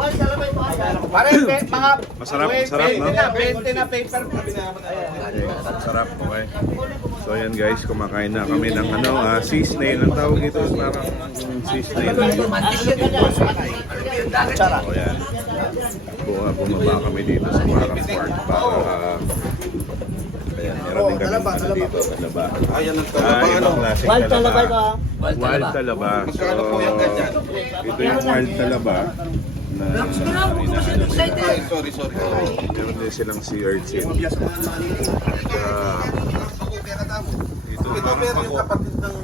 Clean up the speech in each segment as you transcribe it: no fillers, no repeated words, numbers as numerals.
Pare, mga Masarap, masarap, no? 20 na paper. Sarap, okay. So ayan guys, kumakain na kami ng sea snail. Ang tawag ito is parang sea snail. So ayan. Bumaba kami dito sa Parang Park para ayan, meron din kami dito, talaba. Ayan ang Ibang klaseng Wild talaba talaba. ito. Wild talaba. So, ito yung wild talaba na Sorry. meron din silang sea urchin. Ito meron yung kapatid ng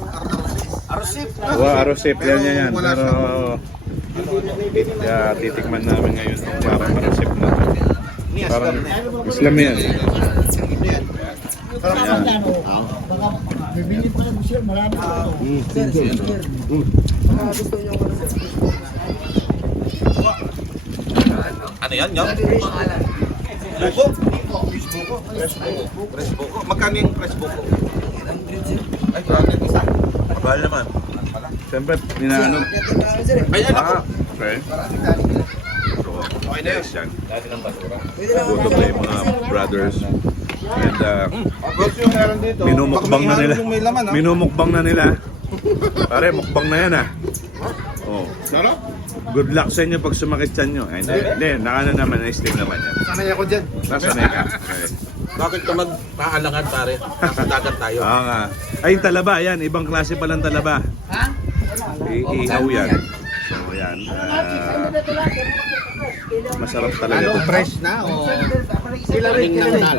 Arosip. Arosip yan. Pero titikman namin ngayon yung parang arosip na. Parang Islam yan. Baka bibili pa lang siya, marami pa ito. Ano yan, Nyong? Buko? Fresh buko. Magkano yung fresh buko? Ay, grabe ito. Mahal naman. Siyempre, ninaano. Ayan ako. Okay. So, yes yan. Gutom na yung mga brothers. And Yung meron dito. minumukbang na nila. Yung may laman, ha? Minumukbang na nila. Pare, mukbang na yan Oh. Sarap. Good luck sa inyo pag sumakit sa inyo. Ay, hindi, nakano naman, na-steam naman yan. Sanay ako dyan. Nasanay ka. Okay. Bakit ka mag-aalangan, pare? Nasa dagat tayo. Nga. Ay, yung talaba, yan. Ibang klase palang talaba. Ihaw yan. So, yan. Masarap talaga ito. Fresh na o? Sila rin nangnal.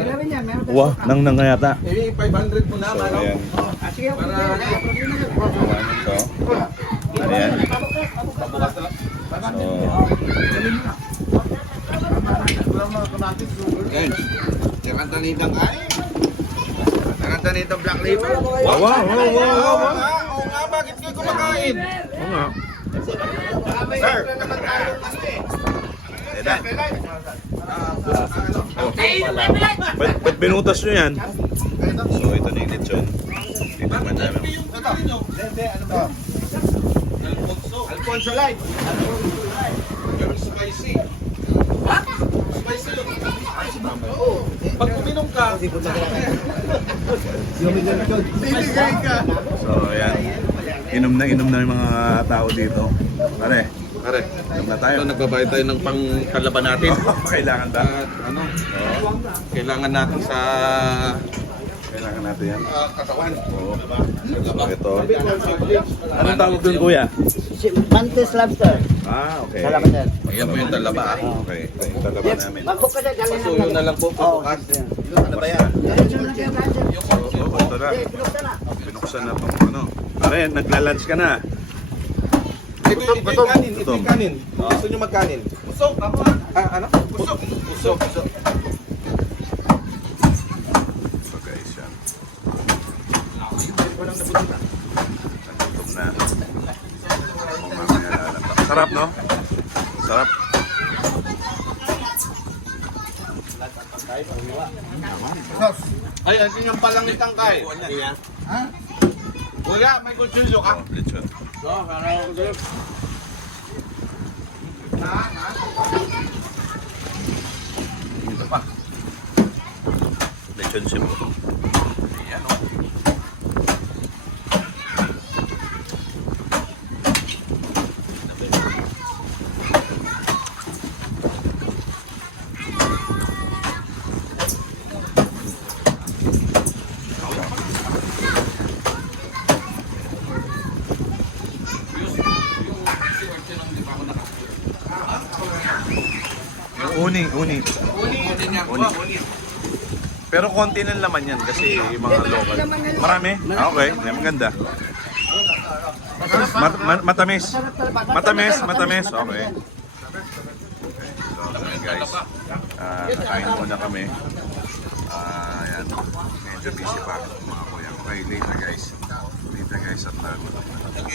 Wah, nang yata. Eh, 500 mo na, So, mano? ayan. Para Ano yan? Karantanitang ay. Karantanitang black label. Wow. Oo nga, bakit kayo kumakain? Oo nga. Sir, Ba't binutas nyo yan? So, ito na yung lechon. Titikman namin. Alfonso Light. Pero spicy. Ha? Spicy yun. Pag uminom ka, bibigay ka. So, ayan. Inom na yung mga tao dito. Pare, Pare, inom na tayo. ito nagbabayad tayo ng pangkalaban natin. Kailangan ba? At ano, kailangan natin sa Kailangan natin yan. katawan. Oo. So, ito. Anong tawag dun, kuya? Mantis lobster. Okay. Salamat yan. Ayan po yung talaba. Okay. Ito yung talaba namin. Mag-book ka na, galing Pasuyo na lang po. Bukas. Ano ba yan? Oo, ito na. Binuksan na itong ano. Pare, nagla-lunch ka na. Ito yung kanin. Ito Gutom. yung kanin. Gusto nyo magkanin? Pusok. Ano? Pusok. Pusok. So guys, yan. Nagutom na. Mamaya lalabas. Sarap, no? Sarap. Ay, asin yung palangitang kay. Ha? Wala, may kutsilyo ka. Oh, lechon. Ito pa. Lechon Cebu. Ayan, oh. Uni. Pero konti lang laman yan kasi yung mga local. Marami? Okay, maganda. Matamis. Okay. So, guys, kain muna kami. Ayan. Medyo busy pa ako mga kuya. Okay, later guys. At